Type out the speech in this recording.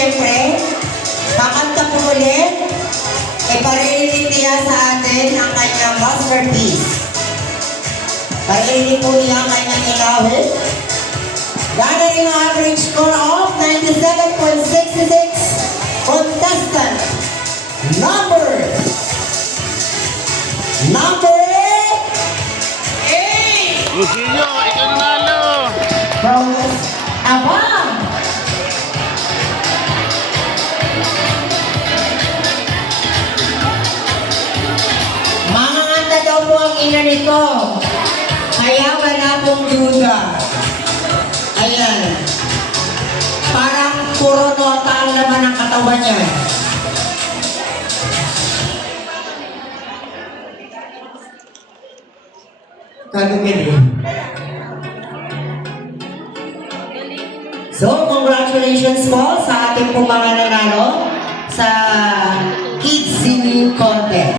syempre, kakanta po ulit. Iparirinig niya sa atin ang kanyang masterpiece. Paririnig po niya ang kanyang ilawin. Gathering ang average score of 97.66. Contestant number 8. Lucio, ikaw nanalo. Rose Abang. Manganganta daw po ang ina nito. Kaya wala pong duda. Ayan. Parang puro nota ang laman ng katawan niya. Kagagali. So, congratulations po sa ating pong mga nanalo.